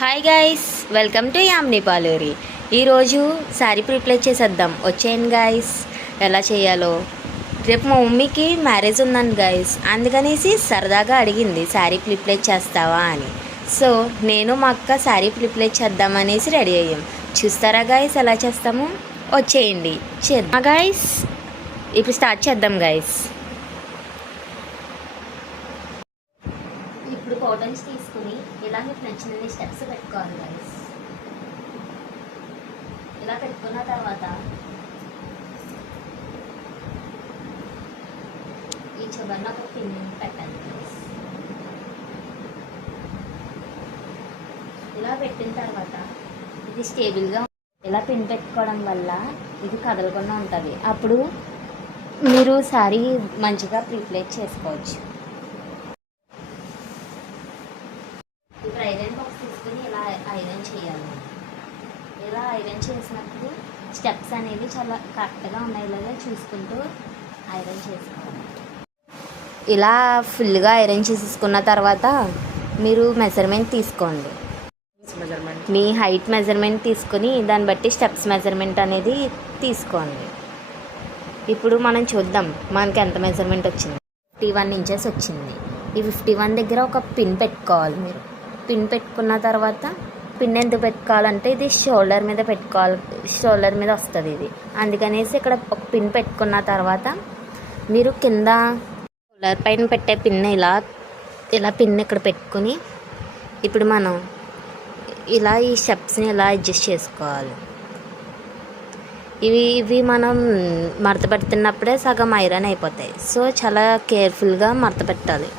Hi guys, welcome to Yamni Paluri. ఈరోజు శారీ ప్రిప్లేట్ చేసేద్దాం. వచ్చేయండి గైస్, ఎలా చేయాలో. రేపు మా మమ్మీకి మ్యారేజ్ ఉందండి గైస్, అందుకనేసి సరదాగా అడిగింది శారీ ప్రిప్లేట్ చేస్తావా అని. సో నేను మా అక్క శారీ ప్రిప్లేట్ చేద్దామనేసి రెడీ అయ్యాం. చూస్తారా గైస్ ఎలా చేస్తాము? వచ్చేయండి చేద్దాం గైస్. ఇప్పుడు స్టార్ట్ చేద్దాం గైస్. ఇప్పుడు కాటన్స్ తీసుకుని ఇలా మీకు నచ్చిన స్టెప్స్ పెట్టుకోవాలి గైస్. ఇలా పెట్టుకున్న తర్వాత ఈ చివరిన ఒక పిన్ పెట్టాలి గైస్. ఇలా పెట్టిన తర్వాత ఇది స్టేబుల్గా ఇలా పిన్ పెట్టుకోవడం వల్ల ఇది కదలకుండా ఉంటుంది. అప్పుడు మీరు శారీ మంచిగా ప్రిప్లేట్ చేసుకోవచ్చు. ఇప్పుడు ఐరన్ బాక్స్ తీసుకుని ఇలా ఐరన్ చేయాలి. ఇలా ఐరన్ చేసినప్పుడు స్టెప్స్ అనేవి చాలా కరెక్ట్గా ఉన్నాయి లేదా చూసుకుంటూ ఐరన్ చేసుకోవాలి. ఇలా ఫుల్గా ఐరన్ చేసేసుకున్న తర్వాత మీరు మెజర్మెంట్ తీసుకోండి. మీ హైట్ మెజర్మెంట్ తీసుకుని దాన్ని బట్టి స్టెప్స్ మెజర్మెంట్ అనేది తీసుకోండి. ఇప్పుడు మనం చూద్దాం మనకి ఎంత మెజర్మెంట్ వచ్చింది. 51 ఇంచెస్ వచ్చింది. ఈ 51 దగ్గర ఒక పిన్ పెట్టుకోవాలి. మీరు పిన్ పెట్టుకున్న తర్వాత పిన్ ఎందుకు పెట్టుకోవాలంటే ఇది షోల్డర్ మీద పెట్టుకోవాలి, షోల్డర్ మీద వస్తుంది ఇది. అందుకనేసి ఇక్కడ ఒక పిన్ పెట్టుకున్న తర్వాత మీరు కింద షోల్డర్ పైన పెట్టే పిన్ ఇలా పిన్ ఇక్కడ పెట్టుకుని ఇప్పుడు మనం ఇలా ఈ స్టెప్స్ని ఇలా అడ్జస్ట్ చేసుకోవాలి. ఇవి మనం మడత పెడుతున్నప్పుడే సగం ఐరన్ అయిపోతాయి. సో చాలా కేర్ఫుల్గా మడత పెట్టాలి.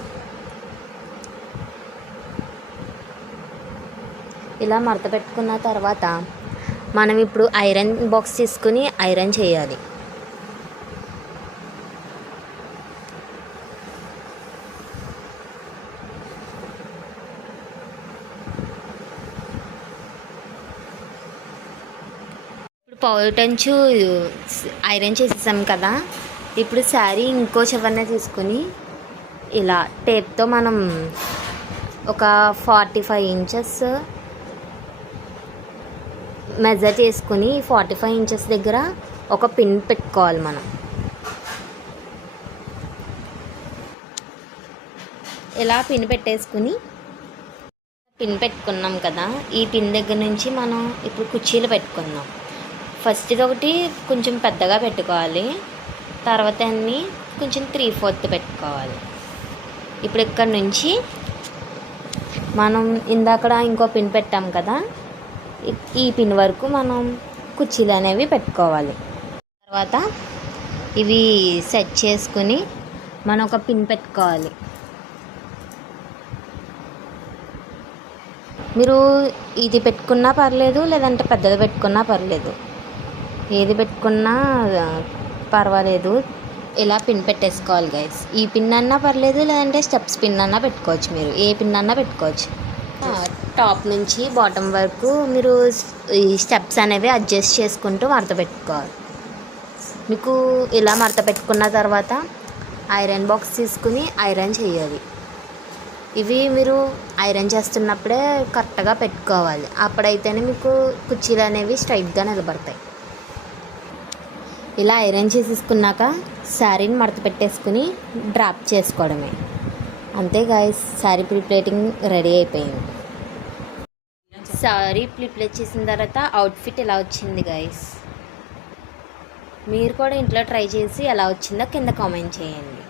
ఇలా మడత పెట్టుకున్న తర్వాత మనం ఇప్పుడు ఐరన్ బాక్స్ తీసుకుని ఐరన్ చేయాలి. ఇప్పుడు పౌటంచు ఐరన్ చేసేసాం కదా. ఇప్పుడు శారీ ఇంకో చివరన తీసుకుని ఇలా టేప్తో మనం ఒక 45 ఇంచెస్ మెజర్ చేసుకుని 45 ఇంచెస్ దగ్గర ఒక పిన్ పెట్టుకోవాలి. మనం ఇలా పిన్ పెట్టేసుకుని పిన్ పెట్టుకున్నాం కదా, ఈ పిన్ దగ్గర నుంచి మనం ఇప్పుడు కుర్చీలు పెట్టుకుందాం. ఫస్ట్ ఒకటి కొంచెం పెద్దగా పెట్టుకోవాలి, తర్వాత అన్నీ కొంచెం 3/4 పెట్టుకోవాలి. ఇప్పుడు ఇక్కడ నుంచి మనం ఇందాక ఇంకో పిన్ పెట్టాం కదా, ఈ పిన్ వరకు మనం కుర్చీలు అనేవి పెట్టుకోవాలి. తర్వాత ఇవి సెట్ చేసుకుని మనం ఒక పిన్ పెట్టుకోవాలి. మీరు ఇది పెట్టుకున్నా పర్లేదు, లేదంటే పెద్దది పెట్టుకున్నా పర్లేదు, ఏది పెట్టుకున్నా పర్వాలేదు. ఇలా పిన్ పెట్టేసుకోవాలి గైస్. ఈ పిన్ అన్నా పర్లేదు, లేదంటే స్టెప్స్ పిన్ అన్నా పెట్టుకోవచ్చు. మీరు ఏ పిన్ అన్నా పెట్టుకోవచ్చు. టాప్ నుంచి బాటమ్ వరకు మీరు ఈ స్టెప్స్ అనేవి అడ్జస్ట్ చేసుకుంటూ మడత పెట్టుకోవాలి. మీకు ఇలా మడత పెట్టుకున్న తర్వాత ఐరన్ బాక్స్ తీసుకుని ఐరన్ చేయాలి. ఇవి మీరు ఐరన్ చేస్తున్నప్పుడే కరెక్ట్గా పెట్టుకోవాలి. అప్పుడైతేనే మీకు కుర్చీలు అనేవి స్ట్రైట్గా నిలబడతాయి. ఇలా ఐరన్ చేసేసుకున్నాక శారీని మడత పెట్టేసుకుని డ్రాప్ చేసుకోవడమే. అంతే గాయస్, శారీ ప్రిప్లేటింగ్ రెడీ అయిపోయింది. శారీ ప్రిప్లేట్ చేసిన తర్వాత అవుట్ఫిట్ ఎలా వచ్చింది గాయస్. మీరు కూడా ఇంట్లో ట్రై చేసి ఎలా వచ్చిందో కింద కామెంట్ చేయండి.